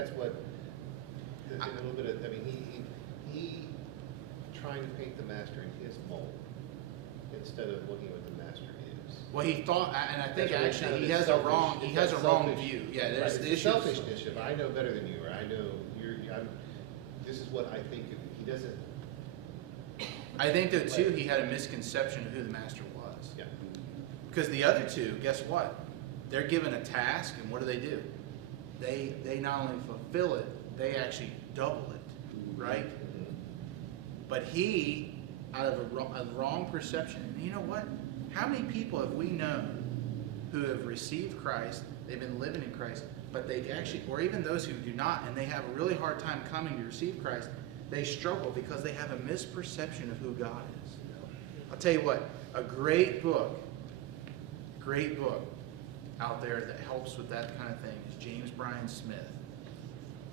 that's what, a little bit of, I mean, he trying to paint the master in his mold instead of looking at what the master is. Well, he thought, and I think That's what actually it's he has selfish. a wrong, he It's has a that wrong selfish- view. Yeah, Right, there's it's the the issue. selfishness of, I know better than you, or I know this is what I think. He doesn't. I think though too, he had a misconception of who the master was. Yeah. Because the other two, guess what? They're given a task, and what do? They not only fulfill it, they actually double it, right? Mm-hmm. But he, out of a wrong perception, and you know what? How many people have we known who have received Christ, they've been living in Christ, but they actually, or even those who do not, and they have a really hard time coming to receive Christ, they struggle because they have a misperception of who God is. I'll tell you what, a great book out there that helps with that kind of thing is James Bryan Smith.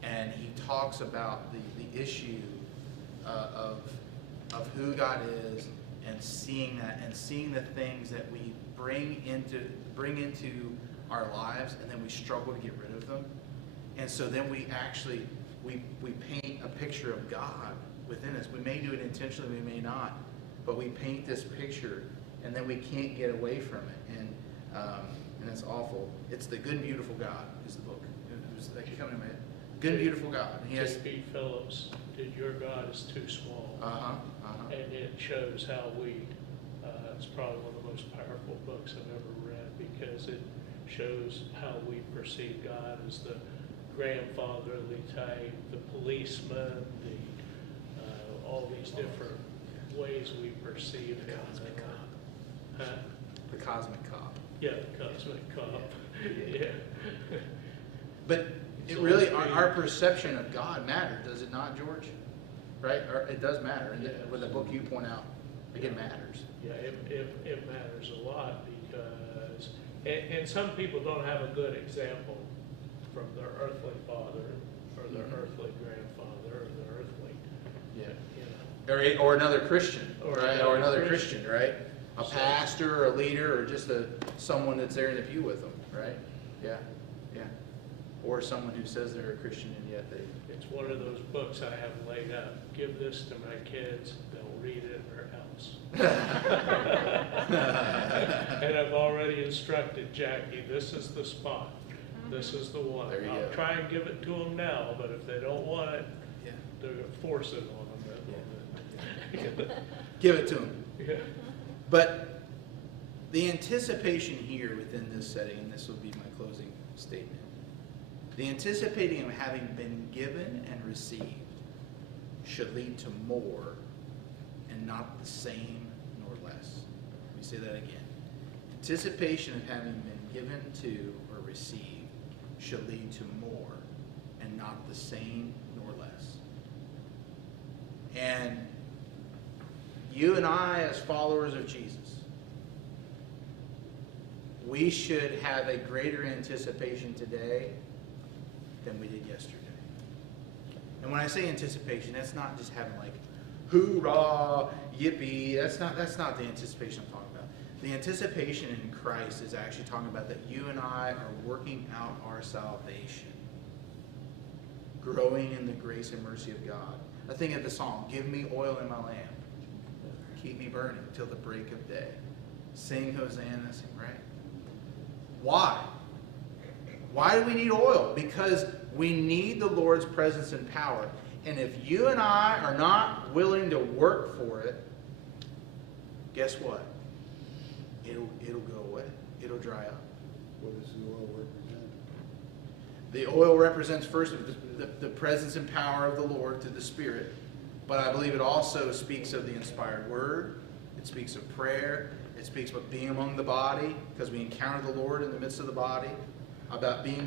And he talks about the issue of who God is, and seeing that, and seeing the things that we bring into our lives, and then we struggle to get rid of them. And so then we actually we paint a picture of God within us. We may do it intentionally, we may not, but we paint this picture, and then we can't get away from it. And it's awful. It's The Good and Beautiful God is the book. It was that coming to my head. Good and Beautiful God. And he has J.B. Phillips did Your God is Too Small. And it shows how it's probably one of the most powerful books I've ever read, because it shows how we perceive God as the grandfatherly type, the policeman, all these different ways we perceive him. the cosmic cop. Yeah, the cosmic cop. Yeah. But it really, our perception of God matters, does it not, George? Right? Or it does matter. And with the book you point out, it matters. Yeah, it matters a lot, because, and some people don't have a good example from their earthly father or their earthly grandfather or their earthly, Or another Christian, right? Or another Christian, right? A So- pastor, or a leader, or just someone that's there in the pew with them, right? Yeah. Or someone who says they're a Christian and yet they... It's one of those books I have laid out. Give this to my kids, they'll read it or else. And I've already instructed Jackie, this is the spot. This is the one. There you I'll go. try and give it to them now, but if they don't want it, Yeah. they're going to force it on them. Give it to them. Yeah. But the anticipation here within this setting, and this will be my closing statement, the anticipating of having been given and received should lead to more and not the same nor less. Let me say that again. Anticipation of having been given to or received should lead to more and not the same nor less. And you and I, as followers of Jesus, we should have a greater anticipation today than we did yesterday. And when I say anticipation, that's not just having like, hoorah, yippee. That's not the anticipation I'm talking about. The anticipation in Christ is actually talking about that you and I are working out our salvation, growing in the grace and mercy of God. I think of the song, give me oil in my lamp, keep me burning till the break of day. Sing Hosanna, sing, right? Why? Why do we need oil? Because we need the Lord's presence and power. And if you and I are not willing to work for it, guess what? It'll go away. It'll dry up. What does the oil represent? The oil represents first the presence and power of the Lord through the Spirit. But I believe it also speaks of the inspired word. It speaks of prayer. It speaks about being among the body, because we encounter the Lord in the midst of the body, about being